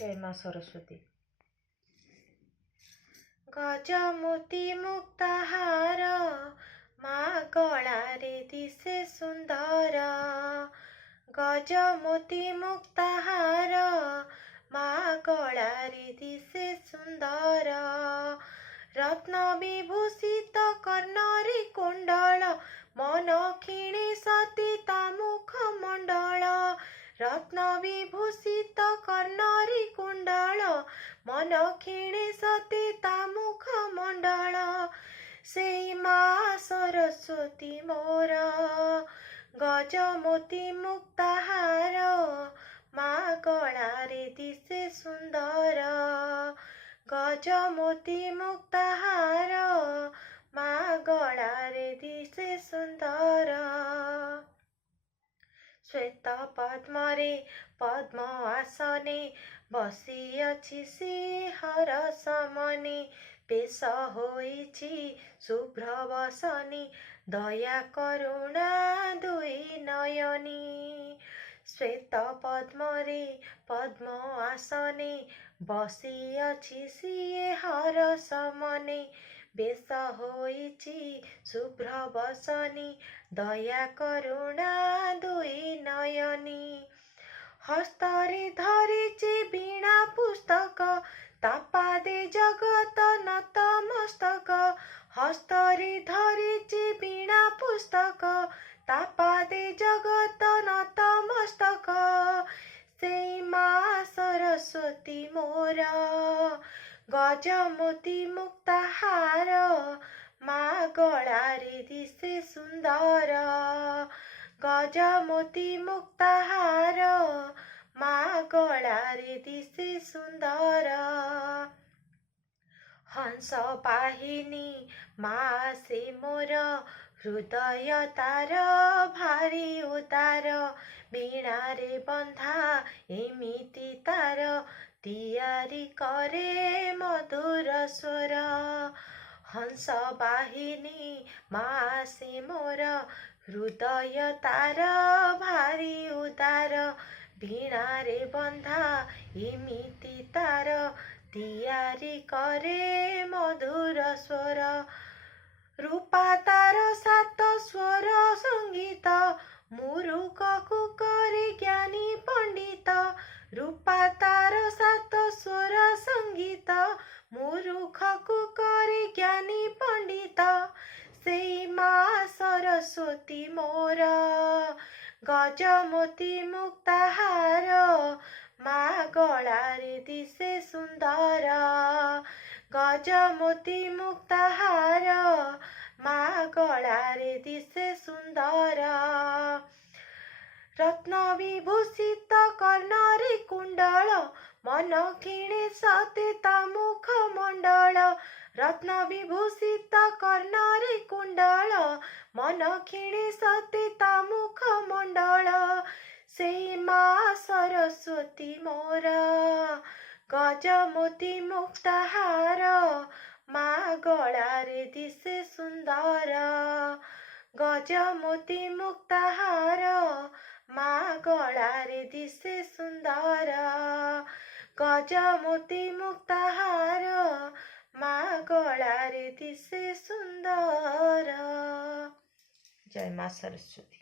जय माँ सरस्वती। गजमोती मुक्ताहार माँ गଳାରେ दिशे सुंदर। गजमोती मुक्ताहार माँ गଳାରେ दिशे सुंदर। रत्न विभूषित कर्णरे कुंडल मन क्षीणे सती ता मुख मंडल। रत्न विभूषित कर्णरे कुंडल मन क्षीणे सती ता मुख मंडल। से माँ सरस्वती मोर गजमोती मुक्ताहार माँ गଳାରେ दिशे सुंदर। गजमोती मुक्ताहार माँ गଳାରେ दिशे सुंदर। श्वेत पद्मरे पद्म आसने बसिअछि श्रीहर समने। बेश होइछि शुभ्र वसनी दया करुणा दुई नयनी। श्वेत पद्मरे पद्म आसने बसिअछि श्रीहर समने। बेश होइछि शुभ्र वसनी दया करुणा दुई नयनी। हस्तरे धरिछि वीणा पुस्तक तापादे जगत नतमस्तक। हस्तरे धरिछि वीणा पुस्तक तापादे जगत नतमस्तक। से माँ सरस्वती मोर गजमोती मुक्ताहार माँ गଳାରେ दिशे सुंदर। गजमोती मुक्ताहार माँ गଳାରେ दिशे सुंदर। हंस वाहिनी माँ से मोर हृदय तार भारी उदार। वीणारे बंधा एमिति तार तियारी करे मधुर स्वर। हंस वाहिनी माँ से मोर हृदय तार भारी उदार। वीणारे बंधा एमिति तार तियारी करे मधुर स्वर। रूपा तार सात स्वर संगीत मूरुखकु करे ज्ञानी पंडित। रूपा तार सात स्वर संगीत मूरुखकु करे ज्ञानी पंडित। से माँ सरस्वती मोर गजमोती मुक्ताहार माँ गଳାରେ दिशे सुंदर। गजमोती मुक्ताहार माँ गଳାରେ दिशे सुंदर। रत्न विभूषित कर्णरे कुंडल मन क्षीणे सती ता मुख मंडल। रत्न विभूषित कर्णरे कुंडल मन क्षीणे सती ता मुख मंडल। से माँ सरस्वती मोर गजमोती मुक्ताहार माँ गଳାରେ दिशे सुंदर। गजमोती मुक्ताहार माँ गଳାରେ दिशे सुंदर। गजमोती मुक्ताहार माँ गଳାରେ दिशे सुंदर। जय माँ सरस्वती।